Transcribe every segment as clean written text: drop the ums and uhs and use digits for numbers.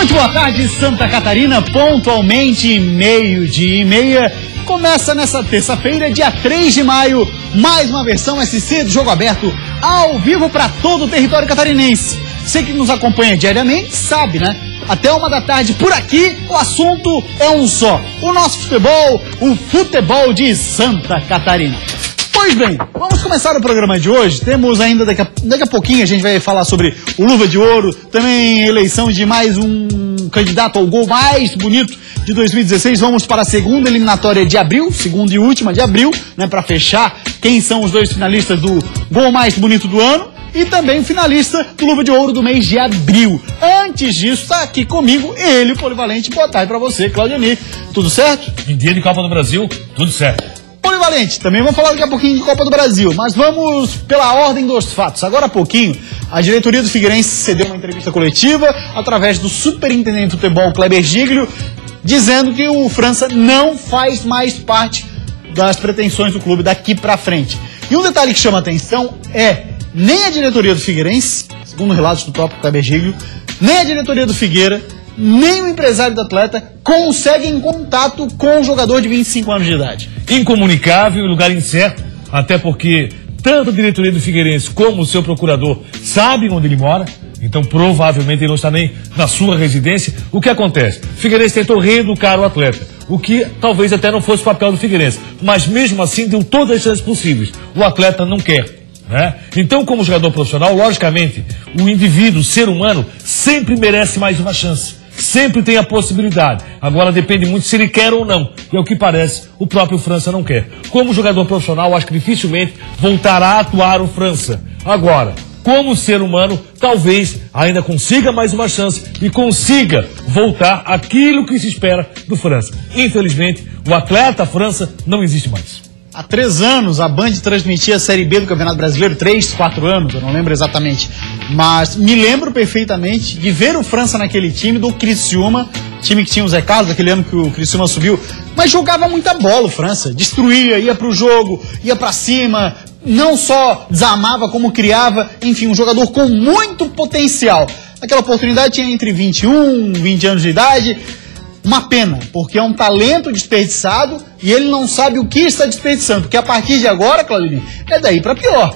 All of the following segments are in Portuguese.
Muito boa tarde, Santa Catarina, pontualmente meio-dia e meia. Começa nessa terça-feira, dia 3 de maio, mais uma versão SC do Jogo Aberto, ao vivo para todo o território catarinense. Você que nos acompanha diariamente sabe, né? Até 1 da tarde por aqui, o assunto é um só. O nosso futebol, o futebol de Santa Catarina. Pois bem, vamos começar o programa de hoje. Temos ainda, daqui a pouquinho, a gente vai falar sobre o Luva de Ouro, também eleição de mais um candidato ao gol mais bonito de 2016. Vamos para a segunda eliminatória de abril, segunda e última de abril, né, para fechar quem são os dois finalistas do gol mais bonito do ano e também o finalista do Luva de Ouro do mês de abril. Antes disso, está aqui comigo ele, o polivalente. Boa tarde para você, Claudionir. Tudo certo? Em dia de Copa do Brasil, tudo certo. Polivalente, também vamos falar daqui a pouquinho de Copa do Brasil, mas vamos pela ordem dos fatos. Agora há pouquinho, a diretoria do Figueirense cedeu uma entrevista coletiva através do superintendente de futebol, Kleber Giglio, dizendo que o França não faz mais parte das pretensões do clube daqui pra frente. E um detalhe que chama a atenção é, nem a diretoria do Figueirense, segundo relatos do próprio Kleber Giglio, nem a diretoria do Figueira, nem o empresário do atleta conseguem contato com o jogador de 25 anos de idade. Incomunicável, lugar incerto, até porque tanto a diretoria do Figueirense como o seu procurador sabem onde ele mora, então provavelmente ele não está nem na sua residência. O que acontece? O Figueirense tentou reeducar o atleta, o que talvez até não fosse o papel do Figueirense, mas mesmo assim deu todas as chances possíveis. O atleta não quer. Então, como jogador profissional, logicamente, o indivíduo, o ser humano, sempre merece mais uma chance. Sempre tem a possibilidade. Agora depende muito se ele quer ou não. E ao que parece, o próprio França não quer. Como jogador profissional, acho que dificilmente voltará a atuar o França. Agora, como ser humano, talvez ainda consiga mais uma chance e consiga voltar aquilo que se espera do França. Infelizmente, o atleta França não existe mais. Há 3 anos a Band transmitia a Série B do Campeonato Brasileiro, 3, 4 anos, eu não lembro exatamente. Mas me lembro perfeitamente de ver o França naquele time do Criciúma, time que tinha o Zé Carlos, aquele ano que o Criciúma subiu. Mas jogava muita bola o França, destruía, ia pro jogo, ia pra cima, não só desarmava como criava, enfim, um jogador com muito potencial. Aquela oportunidade tinha entre 21 e 20 anos de idade. Uma pena, porque é um talento desperdiçado e ele não sabe o que está desperdiçando, porque a partir de agora, Claudinho, é daí para pior.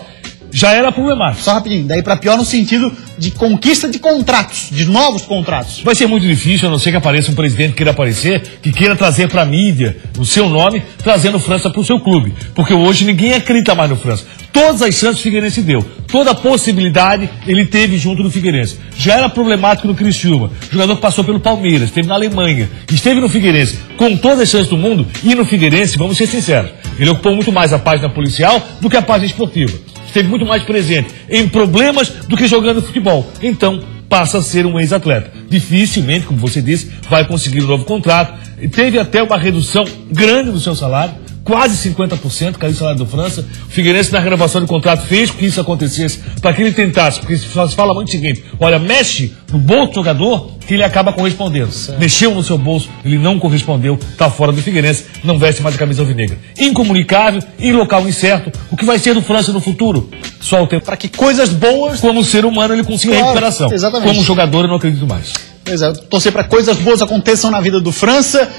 Já era problemático. Só rapidinho, daí para pior no sentido de conquista de contratos, de novos contratos. Vai ser muito difícil, a não ser que apareça um presidente que queira aparecer, que queira trazer para a mídia o seu nome, trazendo o França para o seu clube. Porque hoje ninguém acredita mais no França. Todas as chances o Figueirense deu. Toda a possibilidade ele teve junto do Figueirense. Já era problemático no Criciúma. O jogador que passou pelo Palmeiras, esteve na Alemanha, esteve no Figueirense, com todas as chances do mundo, e no Figueirense, vamos ser sinceros, ele ocupou muito mais a página policial do que a página esportiva. Esteve muito mais presente em problemas do que jogando futebol. Então, passa a ser um ex-atleta. Dificilmente, como você disse, vai conseguir um novo contrato. E teve até uma redução grande no seu salário. Quase 50% caiu o salário do França. O Figueirense, na renovação do contrato, fez com que isso acontecesse, para que ele tentasse, porque se fala muito o seguinte: olha, mexe no bolso do jogador, que ele acaba correspondendo. Certo. Mexeu no seu bolso, ele não correspondeu, está fora do Figueirense, não veste mais a camisa alvinegra. Incomunicável, em local incerto. O que vai ser do França no futuro? Só o tempo. Para que coisas boas, como ser humano, ele consiga recuperação. Exatamente. Como jogador, eu não acredito mais. Pois é, torcer para coisas boas aconteçam na vida do França.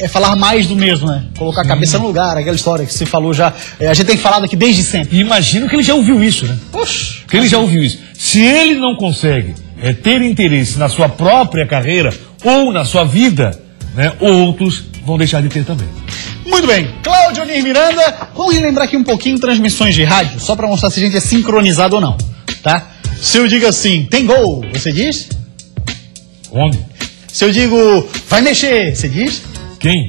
É falar mais do mesmo, né? Colocar a cabeça no lugar, aquela história que você falou já. A gente tem falado aqui desde sempre. E imagino que ele já ouviu isso, né? Poxa, que ele já ouviu isso. Se ele não consegue ter interesse na sua própria carreira ou na sua vida, né, outros vão deixar de ter também. Muito bem. Claudionir Miranda, vamos relembrar aqui um pouquinho transmissões de rádio, só para mostrar se a gente é sincronizado ou não, tá? Se eu digo assim, tem gol, você diz? Onde? Se eu digo, vai mexer, você diz? Quem?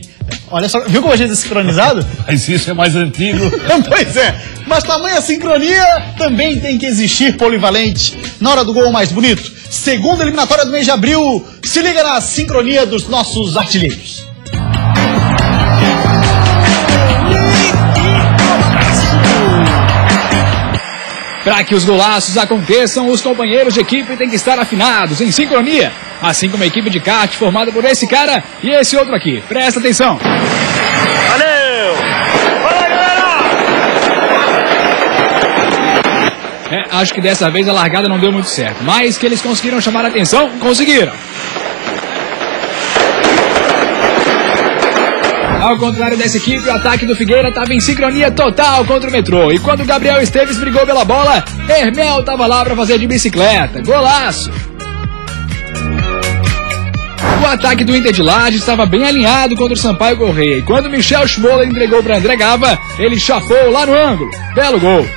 Olha só, viu como a gente é sincronizado? Mas isso é mais antigo. Pois é, mas tamanha sincronia também tem que existir, polivalente. Na hora do gol mais bonito, segunda eliminatória do mês de abril, se liga na sincronia dos nossos artilheiros. Para que os golaços aconteçam, os companheiros de equipe têm que estar afinados, em sincronia. Assim como a equipe de kart formada por esse cara e esse outro aqui. Presta atenção. Valeu! Fala, galera! Acho que dessa vez a largada não deu muito certo, mas que eles conseguiram chamar a atenção, conseguiram. Ao contrário dessa equipe, o ataque do Figueira estava em sincronia total contra o Metrô. E quando o Gabriel Esteves brigou pela bola, Hermel estava lá para fazer de bicicleta. Golaço! O ataque do Inter de Lages estava bem alinhado contra o Sampaio Corrêa. E quando Michel Schmoller entregou para André Gava, ele chafou lá no ângulo. Belo gol!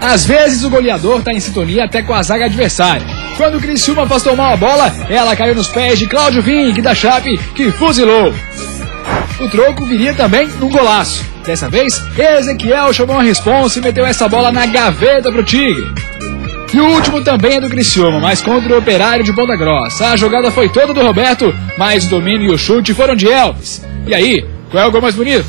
Às vezes o goleador está em sintonia até com a zaga adversária. Quando o Criciúma afastou mal a bola, ela caiu nos pés de Cláudio Vinck da Chape, que fuzilou. O troco viria também num golaço. Dessa vez, Ezequiel chamou a responsa e meteu essa bola na gaveta pro Tigre. E o último também é do Criciúma, mas contra o Operário de Ponta Grossa. A jogada foi toda do Roberto, mas o domínio e o chute foram de Elvis. E aí, qual é o gol mais bonito?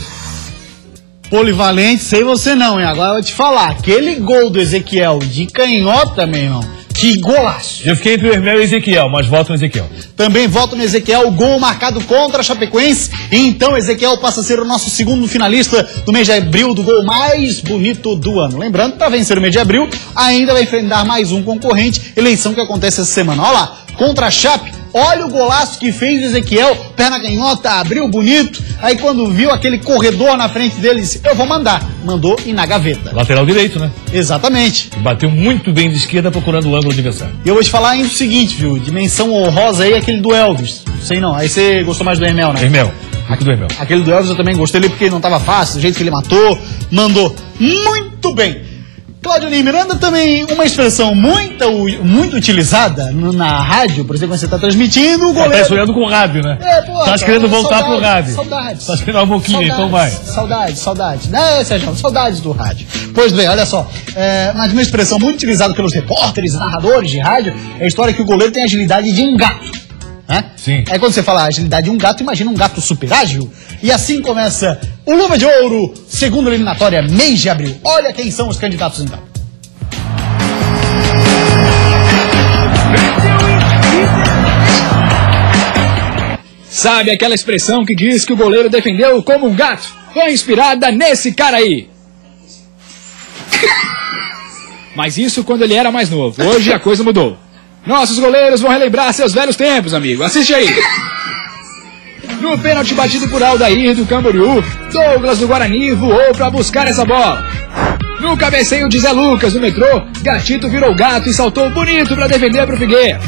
Polivalente, sei você não, hein? Agora eu vou te falar, aquele gol do Ezequiel de canhota, meu irmão, que golaço. Eu fiquei entre o Hermel e o Ezequiel, mas voto no Ezequiel. Também voto no Ezequiel, gol marcado contra a Chapecoense. E então Ezequiel passa a ser o nosso segundo finalista do mês de abril do gol mais bonito do ano. Lembrando, para vencer o mês de abril, ainda vai enfrentar mais um concorrente, eleição que acontece essa semana. Olha lá, contra a Chape, olha o golaço que fez o Ezequiel, perna canhota, abriu bonito. Aí quando viu aquele corredor na frente dele, disse, eu vou mandar. Mandou e na gaveta. Lateral direito, né? Exatamente. Bateu muito bem de esquerda procurando o ângulo adversário. E eu vou te falar ainda o seguinte, viu? Dimensão honrosa aí, aquele do Elvis. Sei não, aí você gostou mais do Hermel, né? Hermel, aqui do Hermel. Aquele do Elvis eu também gostei dele porque não estava fácil, o jeito que ele matou, mandou muito bem. Cláudio Miranda também, uma expressão muito utilizada na rádio, por exemplo, quando você está transmitindo, o goleiro... Tá sonhando com o rádio, né? Tá querendo voltar pro rádio. Saudades. Tá esperando um pouquinho, então vai. Saudades. Né, Sérgio? Saudades do rádio. Pois bem, olha só, mas uma expressão muito utilizada pelos repórteres e narradores de rádio é a história que o goleiro tem a agilidade de um gato. Né? Sim. É quando você fala a agilidade de um gato, imagina um gato super ágil. E assim começa o Luva de Ouro, segunda eliminatória, mês de abril. Olha quem são os candidatos então. Sabe aquela expressão que diz que o goleiro defendeu como um gato? Foi inspirada nesse cara aí. Mas isso quando ele era mais novo. Hoje a coisa mudou. Nossos goleiros vão relembrar seus velhos tempos, amigo. Assiste aí. No pênalti batido por Aldair do Camboriú, Douglas do Guarani voou para buscar essa bola. No cabeceio de Zé Lucas do Metrô, Gatito virou gato e saltou bonito para defender pro Figueira.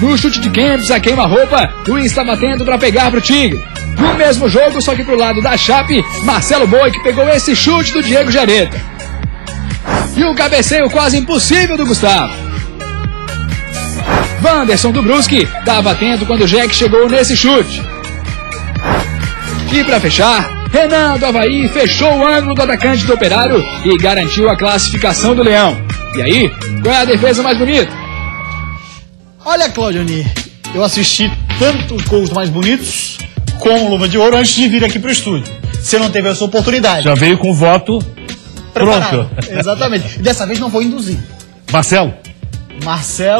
No chute de Campos, a queima-roupa, Luiz está batendo para pegar pro Tigre. No mesmo jogo, só que pro lado da Chape, Marcelo Boi que pegou esse chute do Diego Jareta. E o cabeceio quase impossível do Gustavo. Wanderson do Brusque estava atento quando o Jack chegou nesse chute. E para fechar, Renan do Avaí fechou o ângulo do atacante do Operário e garantiu a classificação do Leão. E aí, qual é a defesa mais bonita? Olha, Cláudio, eu assisti tanto os gols mais bonitos como o Luva de Ouro antes de vir aqui pro estúdio. Você não teve essa oportunidade. Já veio com o voto preparado. Pronto. Exatamente. Dessa vez não vou induzir. Marcelo.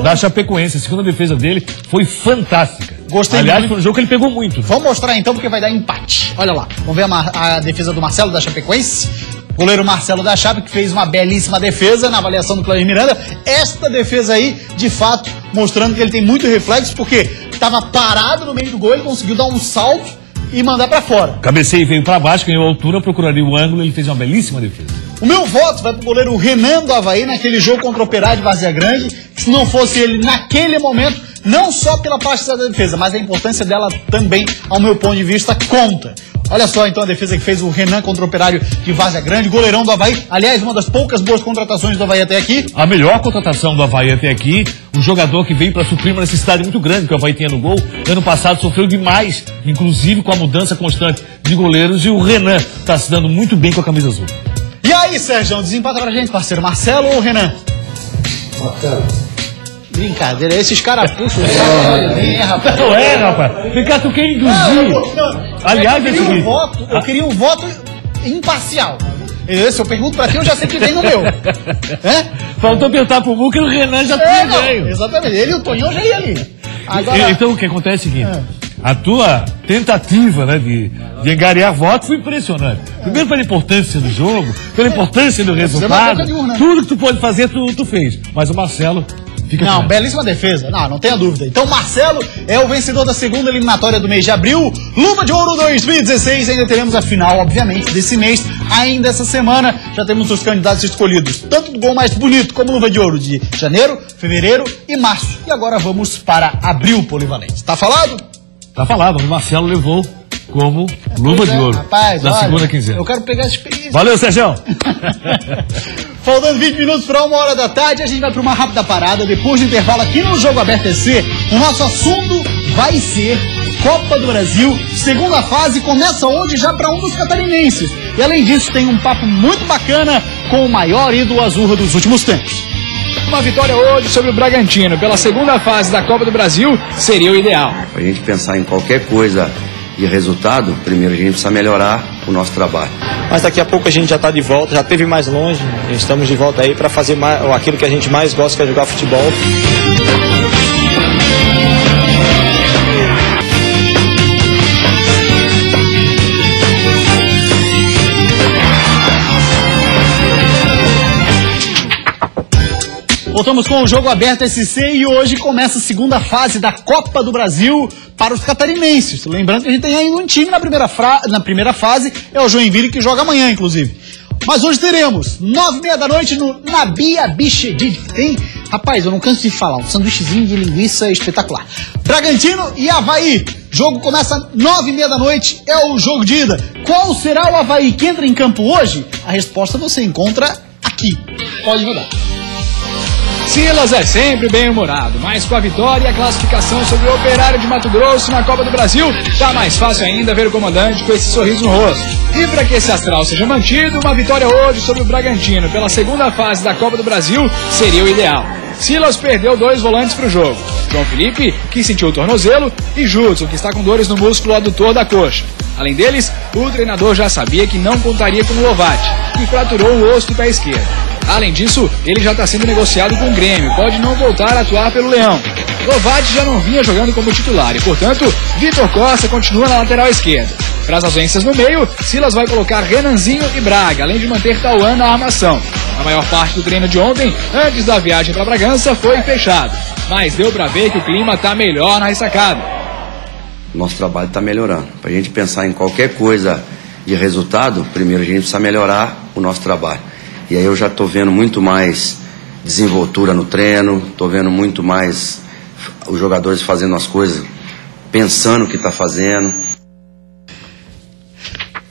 Da Chapecoense, a segunda defesa dele foi fantástica. Gostei Aliás, muito. foi um jogo que ele pegou muito. Vamos mostrar então porque vai dar empate. Olha lá, vamos ver a defesa do Marcelo da Chapecoense. Goleiro Marcelo da Chape que fez uma belíssima defesa na avaliação do Cláudio Miranda. Esta defesa aí, de fato, mostrando que ele tem muito reflexo porque estava parado no meio do gol, ele conseguiu dar um salto e mandar para fora. Cabeceio veio para baixo, ganhou altura, procuraria o ângulo, ele fez uma belíssima defesa. O meu voto vai pro goleiro Renan do Avaí naquele jogo contra o Operário de Várzea Grande. Se não fosse ele naquele momento, não só pela parte da defesa, mas a importância dela também, ao meu ponto de vista, conta. Olha só então a defesa que fez o Renan contra o Operário de Várzea Grande, goleirão do Avaí. Aliás, uma das poucas boas contratações do Avaí até aqui. A melhor contratação do Avaí até aqui, um jogador que veio para suprir uma necessidade muito grande que o Avaí tinha no gol. Ano passado sofreu demais, inclusive com a mudança constante de goleiros, e o Renan está se dando muito bem com a camisa azul. E aí, Sérgio, desempata pra gente, parceiro. Marcelo ou Renan? Marcelo. Brincadeira, esses caras puxam. Rapaz. Não é, rapaz. Vem cá, tu quer induzir. Aliás, eu queria um voto imparcial. Se eu pergunto pra ti, eu já sei que vem no meu. Faltou perguntar pro Muca e o Renan já tinha ganho. Exatamente, ele e o Tonhão já ia ali. Agora... Então o que acontece é o seguinte. A tua tentativa, né, de angariar votos foi impressionante. Primeiro pela importância do jogo, pela importância do resultado. Tudo que tu pode fazer, tu fez. Mas o Marcelo Não, belíssima defesa. Não tenha dúvida. Então, Marcelo é o vencedor da segunda eliminatória do mês de abril. Luva de Ouro 2016. Ainda teremos a final, obviamente, desse mês. Ainda essa semana já temos os candidatos escolhidos. Tanto do gol mais bonito como Luva de Ouro de janeiro, fevereiro e março. E agora vamos para abril, Polivalente. Tá falado? Tá falado. O Marcelo levou como Luva de Ouro. Rapaz, da segunda quinzena. Eu quero pegar essa experiência. Valeu, Sérgio. Faltando 20 minutos para 1h da tarde, a gente vai para uma rápida parada. Depois do intervalo aqui no Jogo Aberto EC, o nosso assunto vai ser Copa do Brasil. Segunda fase começa hoje já para um dos catarinenses. E além disso, tem um papo muito bacana com o maior ídolo azul dos últimos tempos. Uma vitória hoje sobre o Bragantino pela segunda fase da Copa do Brasil seria o ideal. Para a gente pensar em qualquer coisa de resultado, primeiro a gente precisa melhorar o nosso trabalho. Mas daqui a pouco a gente já está de volta, já esteve mais longe, estamos de volta aí para fazer aquilo que a gente mais gosta, que é jogar futebol. Voltamos com o Jogo Aberto SC e hoje começa a segunda fase da Copa do Brasil para os catarinenses. Lembrando que a gente tem ainda um time na primeira fase, é o Joinville, que joga amanhã, inclusive. Mas hoje teremos 9h30 da noite no Nabia Bichedid. Tem, rapaz, eu não canso de falar, um sanduíchezinho de linguiça espetacular. Bragantino e Avaí. Jogo começa 9h30 da noite, é o jogo de ida. Qual será o Avaí que entra em campo hoje? A resposta você encontra aqui. Pode rodar. Silas é sempre bem-humorado, mas com a vitória e a classificação sobre o Operário de Mato Grosso na Copa do Brasil, tá mais fácil ainda ver o comandante com esse sorriso no rosto. E para que esse astral seja mantido, uma vitória hoje sobre o Bragantino pela segunda fase da Copa do Brasil seria o ideal. Silas perdeu 2 volantes para o jogo. João Felipe, que sentiu o tornozelo, e Judson, que está com dores no músculo adutor da coxa. Além deles, o treinador já sabia que não contaria com o Lovati, que fraturou o osso do pé esquerdo. Além disso, ele já está sendo negociado com o Grêmio, pode não voltar a atuar pelo Leão. Lovati já não vinha jogando como titular e, portanto, Vitor Costa continua na lateral esquerda. Para as ausências no meio, Silas vai colocar Renanzinho e Braga, além de manter Tauan na armação. A maior parte do treino de ontem, antes da viagem para Bragança, foi fechado, mas deu para ver que o clima está melhor na ressacada. Nosso trabalho está melhorando. Para a gente pensar em qualquer coisa de resultado, primeiro a gente precisa melhorar o nosso trabalho. E aí eu já estou vendo muito mais desenvoltura no treino, estou vendo muito mais os jogadores fazendo as coisas, pensando o que está fazendo.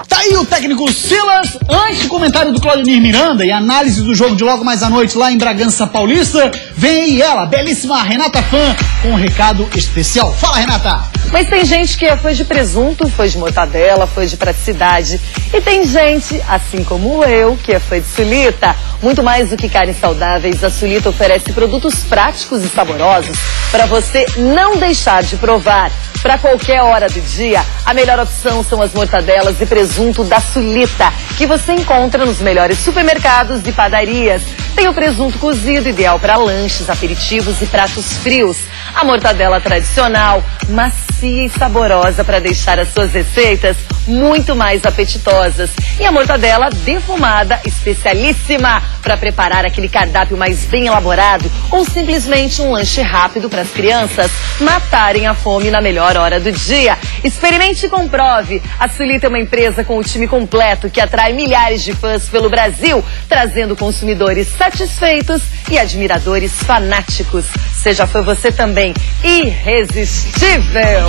Tá aí o técnico Silas. Antes do comentário do Claudemir Miranda e análise do jogo de logo mais à noite lá em Bragança Paulista, vem aí ela, belíssima Renata Fã, com um recado especial. Fala, Renata! Mas tem gente que é fã de presunto, fã de mortadela, fã de praticidade. E tem gente, assim como eu, que é fã de Sulita. Muito mais do que carnes saudáveis, a Sulita oferece produtos práticos e saborosos para você não deixar de provar. Para qualquer hora do dia, a melhor opção são as mortadelas e presunto da Sulita, que você encontra nos melhores supermercados e padarias. Tem o presunto cozido, ideal para lanches, aperitivos e pratos frios. A mortadela tradicional, macia e saborosa para deixar as suas receitas muito mais apetitosas. E a mortadela defumada, especialíssima para preparar aquele cardápio mais bem elaborado ou simplesmente um lanche rápido para as crianças matarem a fome na melhor hora do dia. Experimente e comprove. A Sulita é uma empresa com o time completo que atrai milhares de fãs pelo Brasil, trazendo consumidores satisfeitos e admiradores fanáticos. Seja fã você também. Irresistível!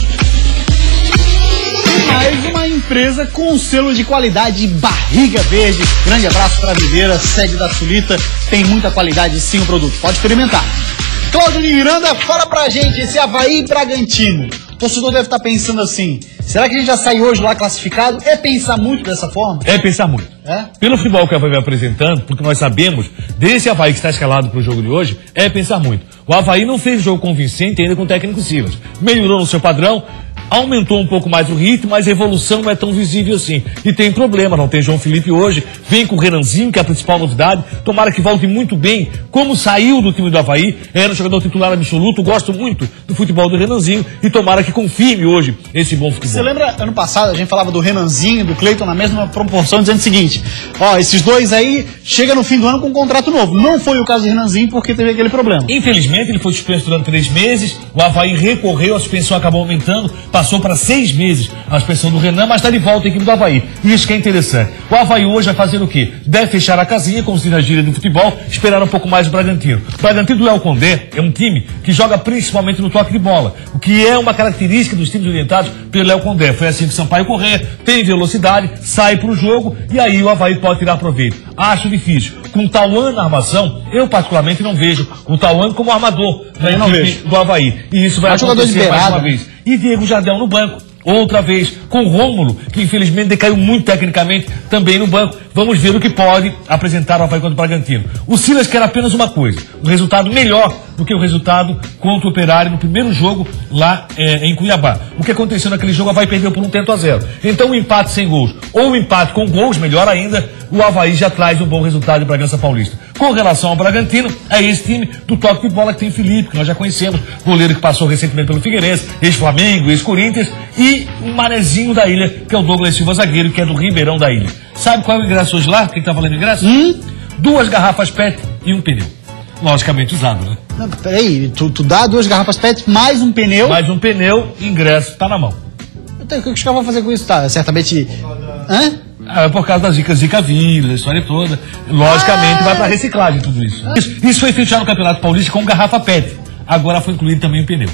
Mais uma empresa com um selo de qualidade Barriga Verde. Grande abraço para a Videira, sede da Sulita. Tem muita qualidade sim o produto. Pode experimentar. Cláudio Miranda, fala pra gente esse Avaí e Bragantino. O torcedor deve estar pensando assim, será que a gente já sai hoje lá classificado? É pensar muito dessa forma? É pensar muito. É? Pelo futebol que o Avaí vai apresentando, porque nós sabemos desse Avaí que está escalado para o jogo de hoje, é pensar muito. O Avaí não fez jogo convincente ainda com o técnico Silas. Melhorou no seu padrão, aumentou um pouco mais o ritmo, mas a evolução não é tão visível assim. E tem problema, não tem João Felipe hoje, vem com o Renanzinho, que é a principal novidade, tomara que volte muito bem, como saiu do time do Avaí, era um jogador titular absoluto, gosto muito do futebol do Renanzinho e tomara que confirme hoje esse bom futebol. Você lembra, ano passado, a gente falava do Renanzinho, do Cleiton na mesma proporção, dizendo o seguinte, ó, esses dois aí chegam no fim do ano com um contrato novo. Não foi o caso do Renanzinho porque teve aquele problema. Infelizmente, ele foi suspenso durante 3 meses, o Avaí recorreu, a suspensão acabou aumentando, passou para 6 meses a suspensão do Renan, mas está de volta a equipe do Avaí. E isso que é interessante. O Avaí hoje vai fazer o quê? Deve fechar a casinha, como se diz na gíria do futebol, esperar um pouco mais o Bragantino. O Bragantino do El Condé é um time que joga principalmente no toque de bola, o que é uma característica dos times orientados pelo El Condé. Foi assim que o Sampaio Corrêa tem velocidade, sai para o jogo e aí o Avaí pode tirar proveito. Acho difícil. Com o Tauan na armação, eu particularmente não vejo o Tauan como armador da equipe do Avaí. E isso vai acontecer mais uma vez. E Diego Jardel no banco. Outra vez, com o Rômulo, que infelizmente decaiu muito tecnicamente, também no banco. Vamos ver o que pode apresentar o Avaí contra o Bragantino. O Silas quer apenas uma coisa, um resultado melhor do que o resultado contra o Operário no primeiro jogo lá em Cuiabá. O que aconteceu naquele jogo, o Avaí perdeu por 1-0. Então um empate sem gols, ou um empate com gols, melhor ainda, o Avaí já traz um bom resultado em Bragança Paulista. Com relação ao Bragantino, é esse time do toque de bola que tem Felipe, que nós já conhecemos, goleiro que passou recentemente pelo Figueirense, ex-Flamengo, ex-Corinthians, e um manezinho da ilha, que é o Douglas Silva Zagueiro, que é do Ribeirão da Ilha. Sabe qual é o ingresso hoje lá? Quem tá valendo ingresso? 2 garrafas PET e um pneu. Logicamente usado, né? Não, peraí, tu dá 2 garrafas PET mais um pneu? Mais um pneu, ingresso tá na mão. Então, o que os caras vão fazer com isso? Tá, certamente... Hã? É por causa da Zica vírus, a história toda. Logicamente vai pra reciclagem tudo isso. Isso foi feito já no Campeonato Paulista com garrafa PET. Agora foi incluído também o pneu.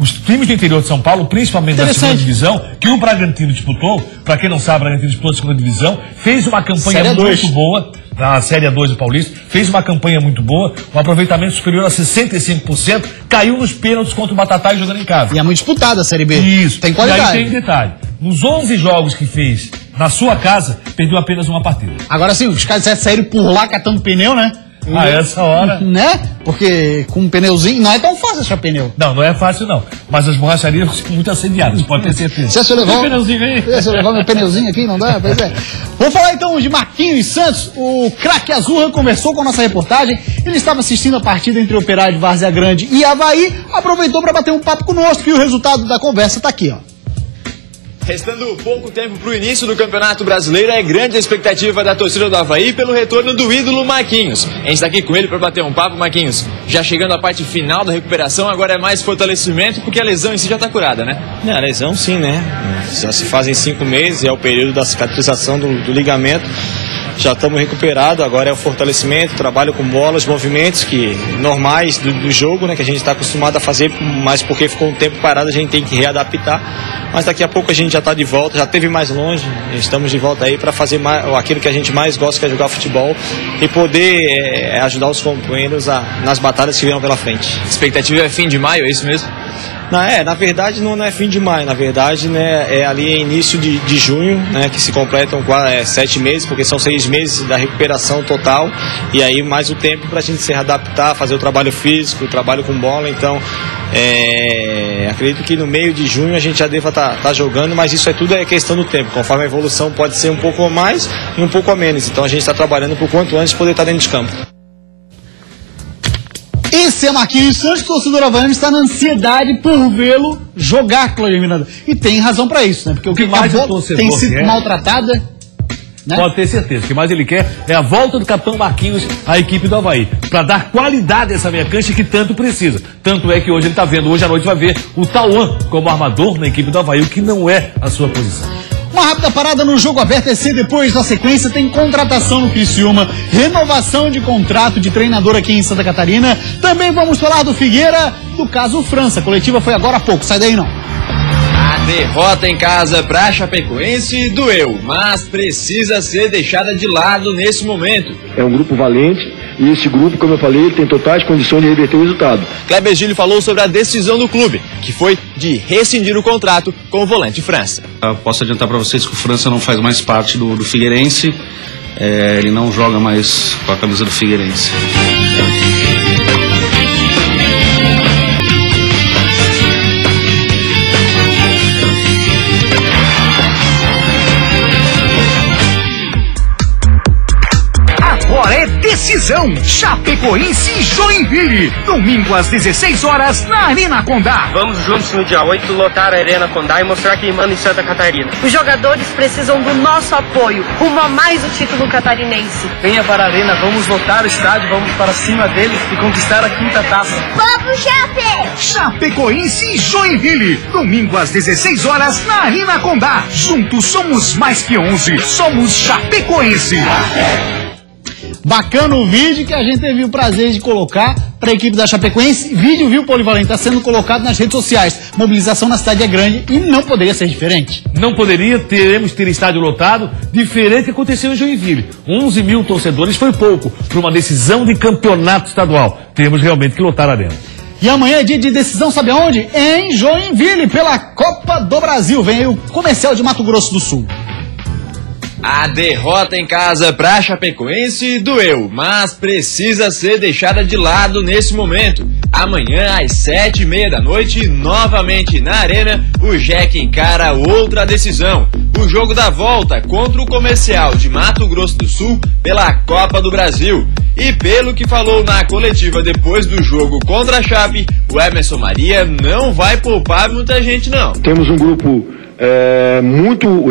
Os times do interior de São Paulo, principalmente da segunda divisão, que o Bragantino disputou, para quem não sabe, o Bragantino disputou a segunda divisão, fez uma campanha muito boa, na Série A2 do Paulista, fez uma campanha muito boa, um aproveitamento superior a 65%, caiu nos pênaltis contra o Batatais jogando em casa. E é muito disputada a Série B. Isso. Tem qualidade. E aí tem detalhe, nos 11 jogos que fez na sua casa, perdeu apenas uma partida. Agora sim, os caras saíram por lá catando pneu, né? A essa hora. Né? Porque com um pneuzinho não é tão fácil achar pneu. Não, não é fácil não. Mas as borracharias ficam muito assediadas, pode ter certeza. Se eu levar meu pneuzinho aqui, não dá? Pois é. Vamos falar então de Marquinhos Santos. O craque Azurra conversou com a nossa reportagem. Ele estava assistindo a partida entre o Operário de Várzea Grande e Avaí. Aproveitou para bater um papo conosco e o resultado da conversa está aqui, ó. Restando pouco tempo para o início do Campeonato Brasileiro, é grande a expectativa da torcida do Avaí pelo retorno do ídolo Marquinhos. A gente está aqui com ele para bater um papo, Marquinhos. Já chegando à parte final da recuperação, agora é mais fortalecimento, porque a lesão em si já está curada, né? A lesão sim, né? Já se fazem 5 meses, é o período da cicatrização do ligamento. Já estamos recuperados, agora é o fortalecimento, trabalho com bolas, movimentos que normais do jogo, né? Que a gente está acostumado a fazer, mas porque ficou um tempo parado, a gente tem que readaptar. Mas daqui a pouco a gente já está de volta, já esteve mais longe, estamos de volta aí para fazer aquilo que a gente mais gosta, que é jogar futebol e poder ajudar os companheiros nas batalhas que virão pela frente. A expectativa é fim de maio, é isso mesmo? Na verdade não é fim de maio, na verdade, né, é ali início de junho, né, que se completam 7 meses, porque são 6 meses da recuperação total, e aí mais o tempo para a gente se readaptar, fazer o trabalho físico, o trabalho com bola, então acredito que no meio de junho a gente já deva estar jogando, mas isso tudo é questão do tempo, conforme a evolução pode ser um pouco a mais e um pouco a menos, então a gente está trabalhando por quanto antes poder estar dentro de campo. Esse é Marquinhos Santos, torcedor havaiano, está na ansiedade por vê-lo jogar, Cláudio Miranda. E tem razão para isso, né? Porque o que mais o torcedor tem sido maltratada, né? Pode ter certeza. O que mais ele quer é a volta do capitão Marquinhos à equipe do Avaí, para dar qualidade a essa meia cancha que tanto precisa. Tanto é que hoje ele está vendo, hoje à noite vai ver o Tauan como armador na equipe do Avaí, o que não é a sua posição. Uma rápida parada no Jogo Aberto EC, depois da sequência tem contratação no Criciúma, renovação de contrato de treinador aqui em Santa Catarina. Também vamos falar do Figueira, do caso França. A coletiva foi agora há pouco, sai daí não. A derrota em casa para a Chapecoense doeu, mas precisa ser deixada de lado nesse momento. É um grupo valente. E esse grupo, como eu falei, tem totais condições de reverter o resultado. Kleber Gil falou sobre a decisão do clube, que foi de rescindir o contrato com o volante França. Eu posso adiantar para vocês que o França não faz mais parte do Figueirense, ele não joga mais com a camisa do Figueirense. decisão. Chapecoense e Joinville. Domingo às 16 horas na Arena Condá. Vamos juntos no dia 8 lotar a Arena Condá e mostrar quem manda em Santa Catarina. Os jogadores precisam do nosso apoio, rumo a mais o título catarinense. Venha para a Arena, vamos lotar o estádio, vamos para cima deles e conquistar a 5ª taça. Vamos, Chape! Chapecoense e Joinville. Domingo às 16 horas na Arena Condá. Juntos somos mais que 11. Somos Chapecoense. Bacana o vídeo que a gente teve o prazer de colocar para a equipe da Chapecoense. Vídeo, viu, Polivalente? Está sendo colocado nas redes sociais. Mobilização na cidade é grande e não poderia ser diferente. Não poderia, teremos que ter estádio lotado, diferente do que aconteceu em Joinville. 11 mil torcedores foi pouco para uma decisão de campeonato estadual. Temos realmente que lotar a arena. E amanhã é dia de decisão, sabe aonde? Em Joinville, pela Copa do Brasil. Vem aí o Comercial de Mato Grosso do Sul. A derrota em casa para a Chapecoense doeu, mas precisa ser deixada de lado nesse momento. Amanhã, às 7h30 da noite, novamente na Arena, o Jack encara outra decisão. O jogo da volta contra o Comercial de Mato Grosso do Sul pela Copa do Brasil. E pelo que falou na coletiva depois do jogo contra a Chape, o Emerson Maria não vai poupar muita gente não. Temos um grupo muito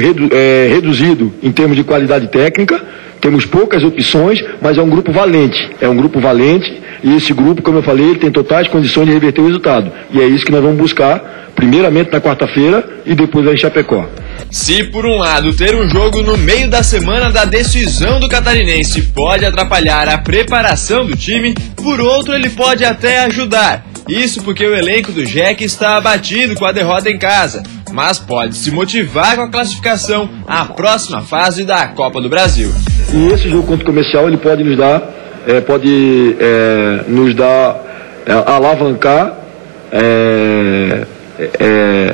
reduzido em termos de qualidade técnica, temos poucas opções, mas é um grupo valente. É um grupo valente e esse grupo, como eu falei, ele tem totais condições de reverter o resultado. E é isso que nós vamos buscar, primeiramente na quarta-feira e depois em Chapecó. Se por um lado ter um jogo no meio da semana da decisão do catarinense pode atrapalhar a preparação do time, por outro ele pode até ajudar. Isso porque o elenco do Jack está abatido com a derrota em casa, mas pode se motivar com a classificação à próxima fase da Copa do Brasil. E esse jogo contra o Comercial ele pode nos dar, alavancar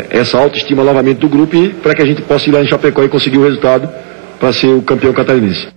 essa autoestima novamente do grupo e para que a gente possa ir lá em Chapecó e conseguir o resultado para ser o campeão catarinense.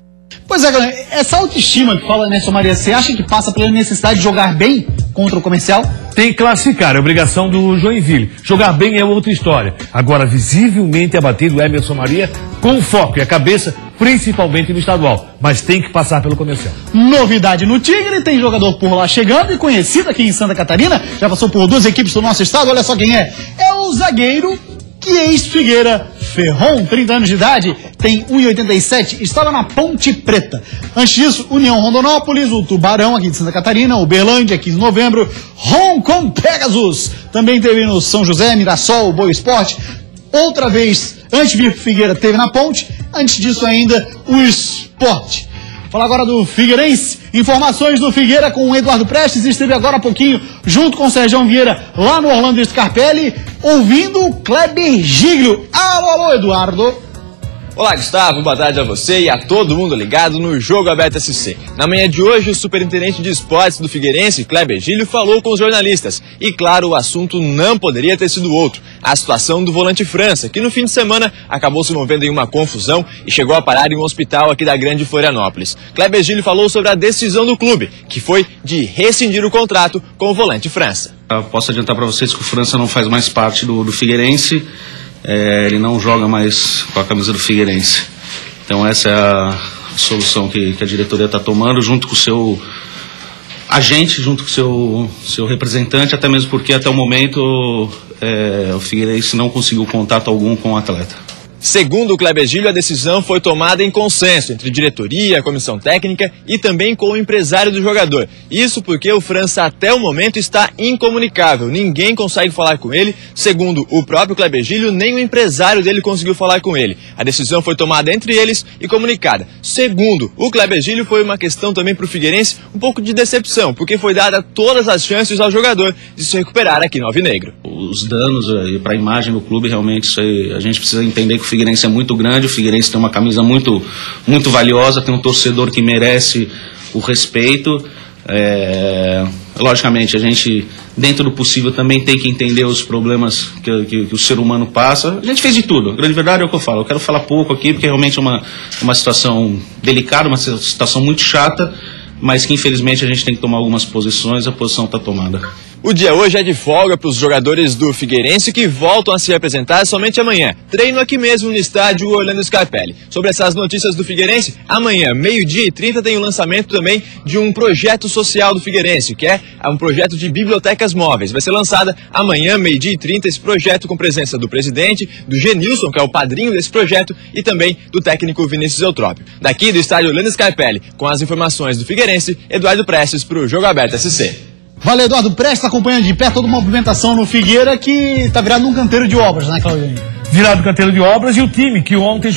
Pois é, galera, essa autoestima que fala Emerson Maria, você acha que passa pela necessidade de jogar bem contra o Comercial? Tem que classificar, é obrigação do Joinville. Jogar bem é outra história. Agora, visivelmente abatido o Emerson Maria com foco e a cabeça, principalmente no estadual. Mas tem que passar pelo Comercial. Novidade no Tigre, tem jogador por lá chegando e conhecido aqui em Santa Catarina. Já passou por 2 equipes do nosso estado, olha só quem é. É o zagueiro que ex-Figueira, Ferron, 30 anos de idade, tem 1,87, estava na Ponte Preta. Antes disso, União Rondonópolis, o Tubarão aqui de Santa Catarina, o Uberlândia, 15 de novembro, Hong Kong Pegasus, também teve no São José, Mirassol, Boa Esporte. Outra vez, antes de vir pro Figueira, teve na Ponte, antes disso ainda, o Sport. Falar agora do Figueirense, informações do Figueira com o Eduardo Prestes, esteve agora há pouquinho junto com o Sérgio Vieira lá no Orlando Scarpelli, ouvindo o Kleber Giglio. Alô, Eduardo. Olá, Gustavo, boa tarde a você e a todo mundo ligado no Jogo Aberto SC. Na manhã de hoje, o superintendente de esportes do Figueirense, Kleber Giglio, falou com os jornalistas. E claro, o assunto não poderia ter sido outro. A situação do volante França, que no fim de semana acabou se envolvendo em uma confusão e chegou a parar em um hospital aqui da Grande Florianópolis. Kleber Giglio falou sobre a decisão do clube, que foi de rescindir o contrato com o volante França. Eu posso adiantar para vocês que o França não faz mais parte do Figueirense. Ele não joga mais com a camisa do Figueirense. Então essa é a solução que a diretoria está tomando, junto com o seu agente, junto com o seu representante, até mesmo porque até o momento o Figueirense não conseguiu contato algum com o atleta. Segundo o Kleber Giglio, a decisão foi tomada em consenso entre diretoria, comissão técnica e também com o empresário do jogador. Isso porque o França até o momento está incomunicável, ninguém consegue falar com ele. Segundo o próprio Kleber Giglio, nem o empresário dele conseguiu falar com ele. A decisão foi tomada entre eles e comunicada. Segundo o Kleber Giglio, foi uma questão também para o Figueirense um pouco de decepção, porque foi dada todas as chances ao jogador de se recuperar aqui no Alvinegro. Os danos para a imagem do clube, realmente, isso aí, a gente precisa entender que o Figueirense é muito grande, o Figueirense tem uma camisa muito, muito valiosa, tem um torcedor que merece o respeito. Logicamente, a gente, dentro do possível, também tem que entender os problemas que o ser humano passa. A gente fez de tudo, a grande verdade é o que eu falo. Eu quero falar pouco aqui, porque realmente é uma situação delicada, uma situação muito chata, mas que infelizmente a gente tem que tomar algumas posições, a posição está tomada. O dia hoje é de folga para os jogadores do Figueirense que voltam a se apresentar somente amanhã. Treino aqui mesmo no estádio Orlando Scarpelli. Sobre essas notícias do Figueirense, amanhã, 12h30, tem o lançamento também de um projeto social do Figueirense, que é um projeto de bibliotecas móveis. Vai ser lançada amanhã, 12h30, esse projeto com presença do presidente, do Genilson, que é o padrinho desse projeto, e também do técnico Vinícius Eutrópio. Daqui do estádio Orlando Scarpelli, com as informações do Figueirense, Eduardo Prestes para o Jogo Aberto SC. Valeu, Eduardo Prestes, acompanhando de perto toda uma movimentação no Figueira que tá virado num canteiro de obras, né, Claudinho? Virado canteiro de obras, e o time que ontem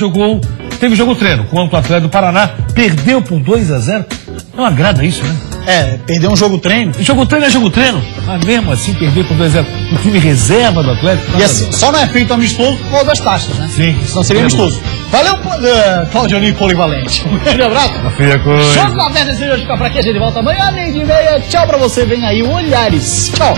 teve jogo treino contra o Atlético do Paraná, perdeu por 2-0. Não agrada isso, né? Perdeu um jogo treino. Jogo treino é jogo treino, mas mesmo assim perder por 2-0. O time reserva do Atlético. E assim, só não é feito amistoso por causa das taxas, né? Sim. Senão seria amistoso. Valeu, Claudionir Polivalente. Um grande abraço. Jogo Aberto esse hoje fica por aqui, a gente volta amanhã, 12h30. Tchau pra você, vem aí o Olhares. Tchau.